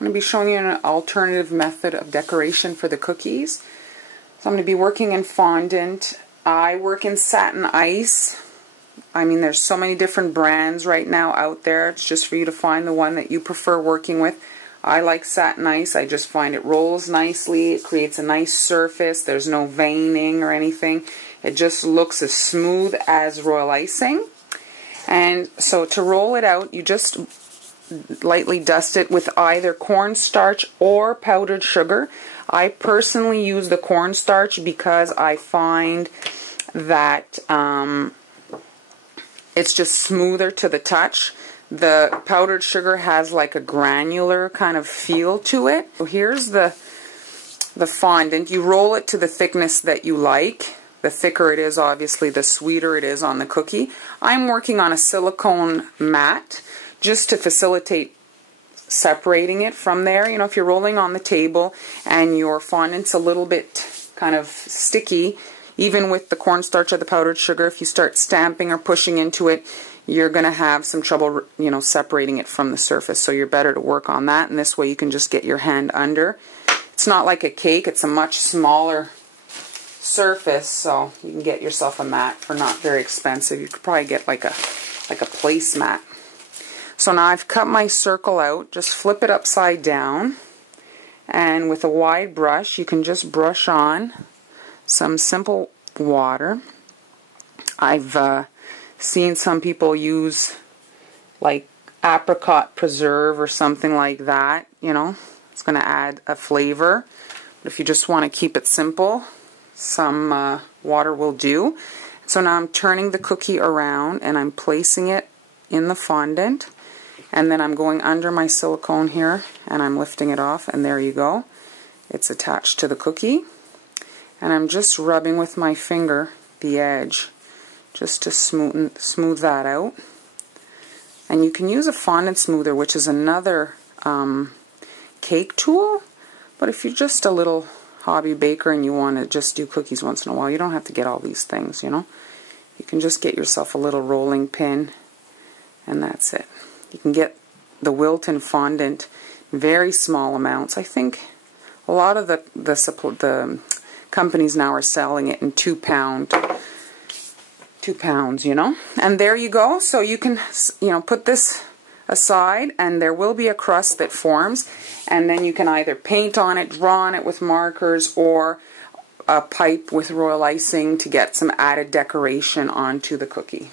I'm going to be showing you an alternative method of decoration for the cookies. So I'm going to be working in fondant. I work in satin ice. I mean, there's so many different brands right now out there. It's just for you to find the one that you prefer working with. I like satin ice. I just find it rolls nicely. It creates a nice surface. There's no veining or anything. It just looks as smooth as royal icing. And so to roll it out, you just lightly dust it with either cornstarch or powdered sugar. I personally use the cornstarch because I find that it's just smoother to the touch. The powdered sugar has like a granular kind of feel to it. So here's the fondant. You roll it to the thickness that you like. The thicker it is, obviously, the sweeter it is on the cookie. I'm working on a silicone mat just to facilitate separating it from there. You know, if you're rolling on the table and your fondant's a little bit kind of sticky, even with the cornstarch or the powdered sugar, if you start stamping or pushing into it, you're going to have some trouble, you know, separating it from the surface. So you're better to work on that, and this way you can just get your hand under. It's not like a cake, it's a much smaller surface, so you can get yourself a mat for not very expensive. You could probably get like a placemat. So now I've cut my circle out. Just flip it upside down, and with a wide brush you can just brush on some simple water. I've seen some people use like apricot preserve or something like that. You know, it's going to add a flavor. But if you just want to keep it simple, some water will do. So now I'm turning the cookie around and I'm placing it in the fondant, and then I'm going under my silicone here and I'm lifting it off, and there you go. It's attached to the cookie, and I'm just rubbing with my finger the edge just to smooth that out. And you can use a fondant smoother, which is another cake tool, but if you're just a little hobby baker and you want to just do cookies once in a while, you don't have to get all these things, you know. You can just get yourself a little rolling pin, and that's it. You can get the Wilton fondant in very small amounts. I think a lot of the companies now are selling it in 2 pounds, you know. And there you go. So you can, you know, put this aside, and there will be a crust that forms, and then you can either paint on it, draw on it with markers, or a pipe with royal icing to get some added decoration onto the cookie.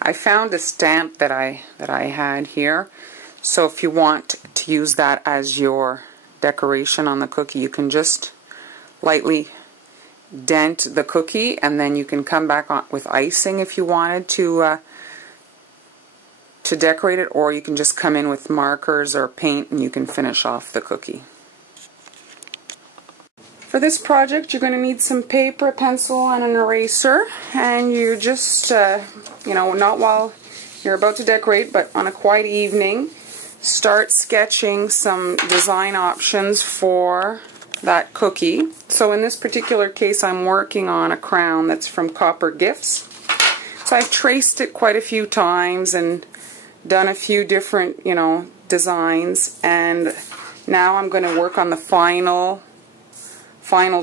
I found a stamp that I had here, so if you want to use that as your decoration on the cookie, you can just lightly dent the cookie, and then you can come back on with icing if you wanted to decorate it, or you can just come in with markers or paint and you can finish off the cookie. For this project, you're going to need some paper, a pencil, and an eraser, and you just, you know, not while you're about to decorate, but on a quiet evening, start sketching some design options for that cookie. So in this particular case, I'm working on a crown that's from Copper Gifts. So I've traced it quite a few times and done a few different, you know, designs, and now I'm going to work on the final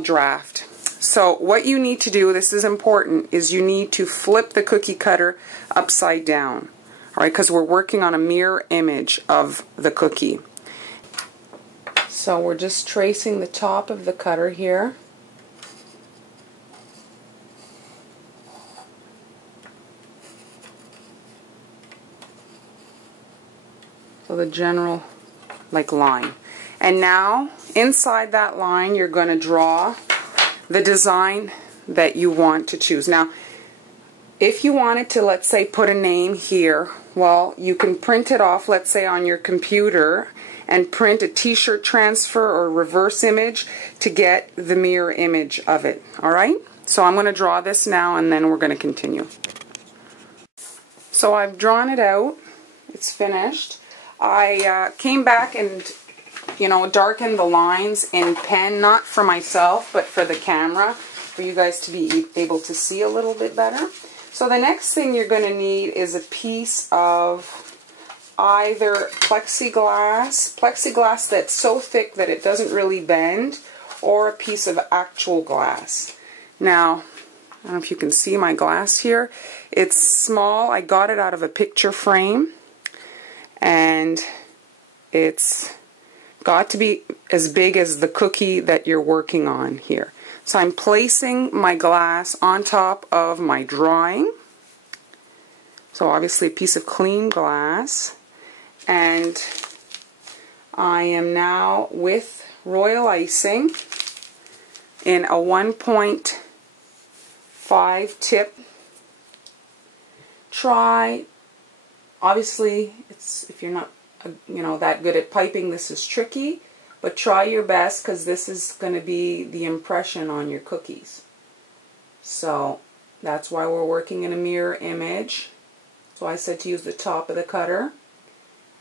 draft. So what you need to do, this is important, is you need to flip the cookie cutter upside down, alright, because we're working on a mirror image of the cookie. So we're just tracing the top of the cutter here. So the general like line. And now inside that line you're going to draw the design that you want to choose. Now if you wanted to, let's say, put a name here, well, you can print it off, let's say, on your computer and print a t-shirt transfer or reverse image to get the mirror image of it. Alright? So I'm going to draw this now and then we're going to continue. So I've drawn it out. It's finished. I came back and, you know, darkened the lines in pen, not for myself, but for the camera, for you guys to be able to see a little bit better. So the next thing you're going to need is a piece of either plexiglass that's so thick that it doesn't really bend, or a piece of actual glass. Now, I don't know if you can see my glass here. It's small. I got it out of a picture frame, and it's got to be as big as the cookie that you're working on here. So I'm placing my glass on top of my drawing. So obviously a piece of clean glass. And I am now with royal icing in a 1.5 tip. Try, obviously, if you're not that good at piping, this is tricky, but try your best, because this is going to be the impression on your cookies. So that's why we're working in a mirror image. So I said to use the top of the cutter.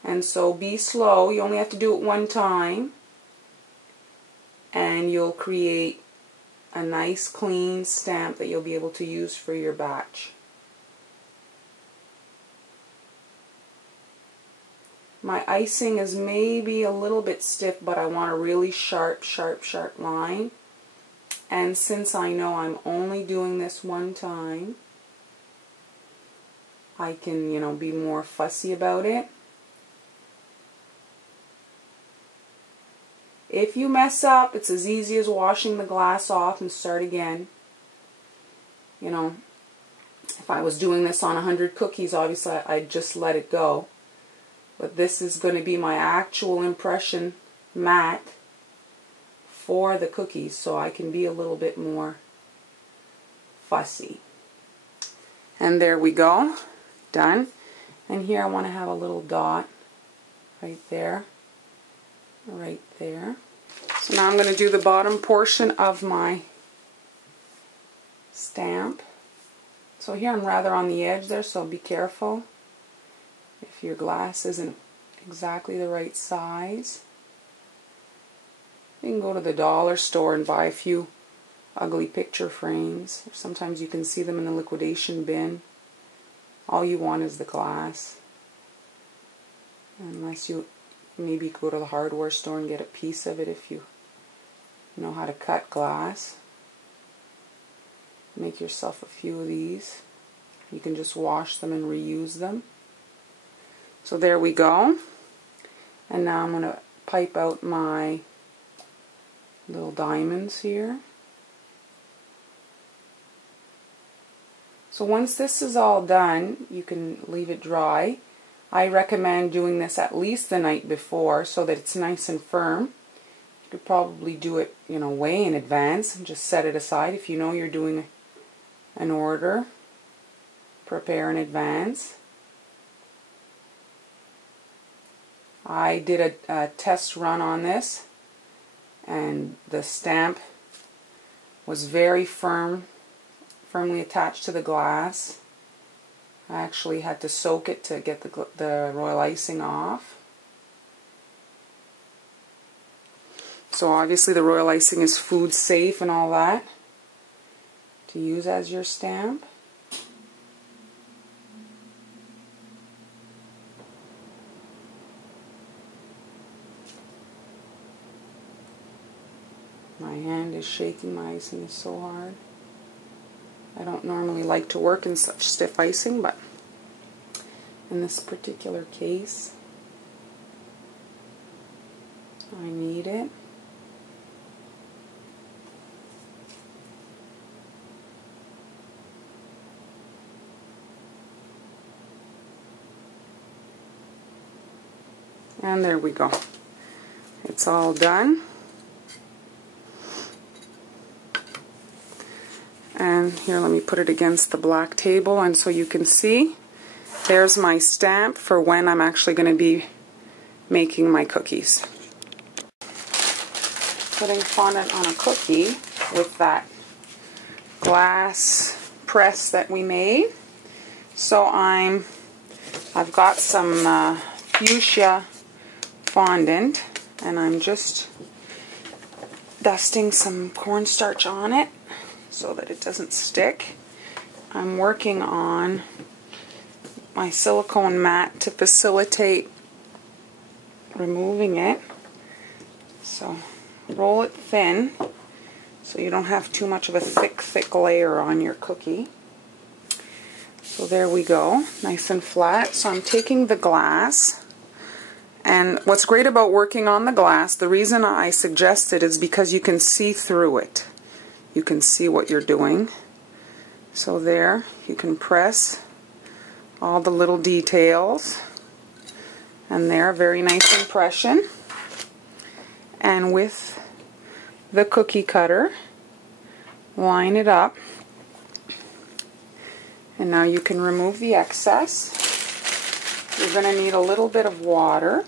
And so be slow. You only have to do it one time, and you'll create a nice clean stamp that you'll be able to use for your batch. My icing is maybe a little bit stiff, but I want a really sharp line. And since I know I'm only doing this one time, I can, be more fussy about it. If you mess up, it's as easy as washing the glass off and start again. If I was doing this on 100 cookies, obviously I'd just let it go. But this is going to be my actual impression mat for the cookies, so I can be a little bit more fussy. And there we go. Done. And here I want to have a little dot right there. Right there. So now I'm going to do the bottom portion of my stamp. So here I'm rather on the edge there, so be careful if your glass isn't exactly the right size. You can go to the dollar store and buy a few ugly picture frames. Sometimes you can see them in the liquidation bin. All you want is the glass. Unless you maybe go to the hardware store and get a piece of it if you know how to cut glass. Make yourself a few of these. You can just wash them and reuse them. So there we go. And now I'm going to pipe out my little diamonds here. So once this is all done, you can leave it dry. I recommend doing this at least the night before so that it's nice and firm. You could probably do it, way in advance and just set it aside. If you know you're doing an order, prepare in advance. I did a test run on this, and the stamp was very firmly attached to the glass. I actually had to soak it to get the royal icing off. So obviously the royal icing is food safe and all that to use as your stamp. My hand is shaking, my icing is so hard. I don't normally like to work in such stiff icing, but in this particular case, I need it. And there we go. It's all done. And here, let me put it against the black table, and so you can see, there's my stamp for when I'm actually going to be making my cookies. Putting fondant on a cookie with that glass press that we made. So I've got some fuchsia fondant, and I'm just dusting some cornstarch on it so that it doesn't stick. I'm working on my silicone mat to facilitate removing it. So roll it thin so you don't have too much of a thick layer on your cookie. So there we go, nice and flat. So I'm taking the glass, and what's great about working on the glass, the reason I suggest it is because you can see through it. You can see what you're doing. So there, you can press all the little details, and there, very nice impression. And with the cookie cutter, line it up, and now you can remove the excess. You're going to need a little bit of water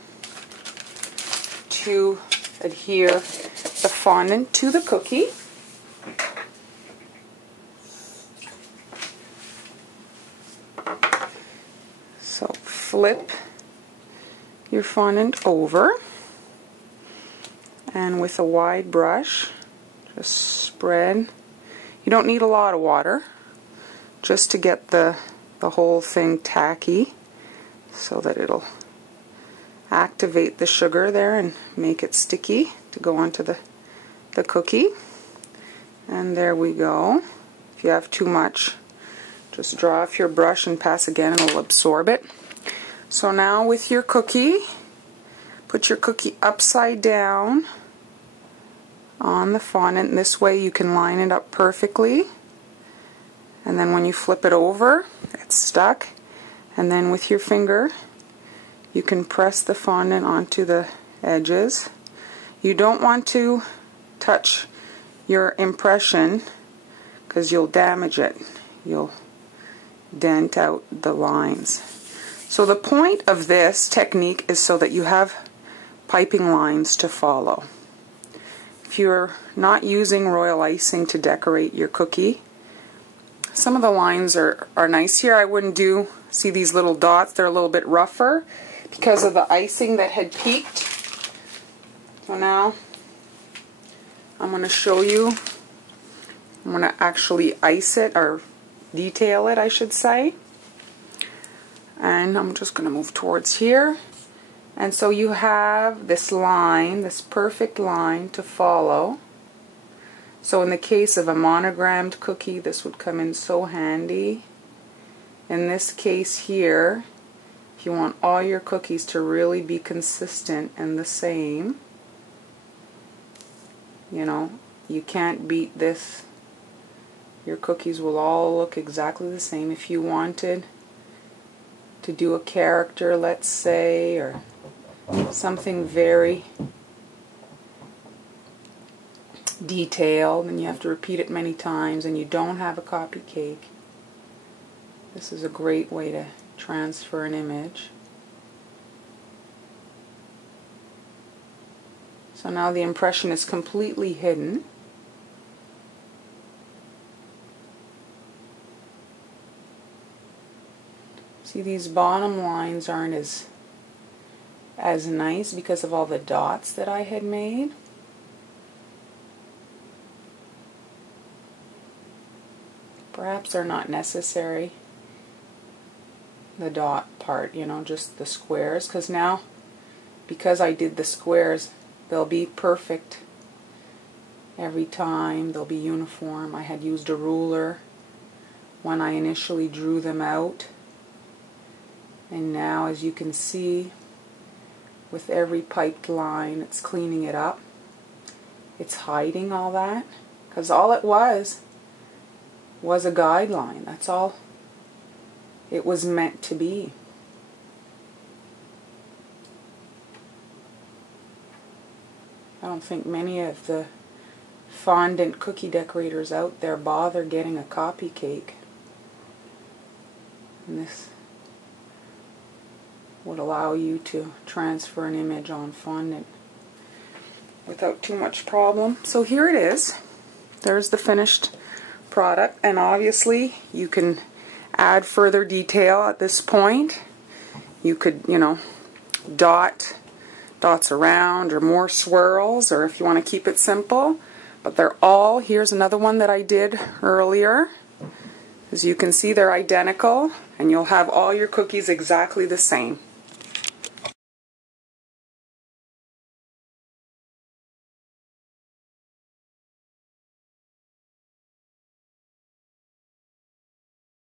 to adhere the fondant to the cookie. So flip your fondant over, and with a wide brush, just spread. You don't need a lot of water, just to get the whole thing tacky so that it'll activate the sugar there and make it sticky to go onto the cookie. And there we go. If you have too much, just draw off your brush and pass again, and it'll absorb it. So now with your cookie, put your cookie upside down on the fondant. This way you can line it up perfectly. And then when you flip it over, it's stuck. And then with your finger, you can press the fondant onto the edges. You don't want to touch your impression because you'll damage it. You'll dent out the lines. So the point of this technique is so that you have piping lines to follow. If you're not using royal icing to decorate your cookie, some of the lines are nice here. I wouldn't do, see these little dots, they're a little bit rougher because of the icing that had peaked. So now I'm going to show you, I'm going to actually ice it, or detail it I should say. And I'm just going to move towards here. And so you have this line, this perfect line to follow. So in the case of a monogrammed cookie, this would come in so handy. In this case here, if you want all your cookies to really be consistent and the same, you know, you can't beat this. Your cookies will all look exactly the same. If you wanted to do a character, let's say, or something very detailed, and you have to repeat it many times, and you don't have a copy cake, this is a great way to transfer an image. So now the impression is completely hidden. See, these bottom lines aren't as nice because of all the dots that I had made. Perhaps they're not necessary, the dot part, you know, just the squares, because now, because I did the squares, they'll be perfect every time. They'll be uniform. I had used a ruler when I initially drew them out. And now, as you can see, with every piped line, it's cleaning it up. It's hiding all that, because all it was a guideline. That's all it was meant to be. I don't think many of the fondant cookie decorators out there bother getting a copy cake. And this would allow you to transfer an image on fondant without too much problem. So here it is. There's the finished product, and obviously you can add further detail at this point. You could, you know, dots around, or more swirls, or if you want to keep it simple. But they're all, here's another one that I did earlier. As you can see, they're identical, and you'll have all your cookies exactly the same.